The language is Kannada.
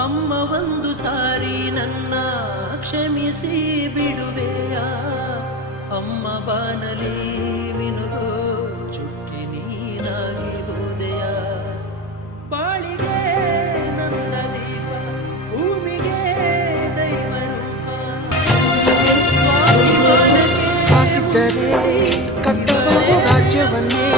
ಅಮ್ಮ ಒಂದು ಸಾರಿ ನನ್ನ ಕ್ಷಮಿಸಿ ಬಿಡುವೆಯ ಅಮ್ಮ ಬಾನಲಿ ಮಿನುಗೋ ಚುಕ್ಕಿ ನೀನಾಗಿ ಹೋದೆಯ ಬಾಳಿಗೆ ನನ್ನ ದೀಪ ಭೂಮಿಗೆ ದೈವ ರೂಪ ಆಸಿದ್ದರೆ ಕಟ್ಟಬಹುದು ರಾಜ್ಯವನ್ನೇ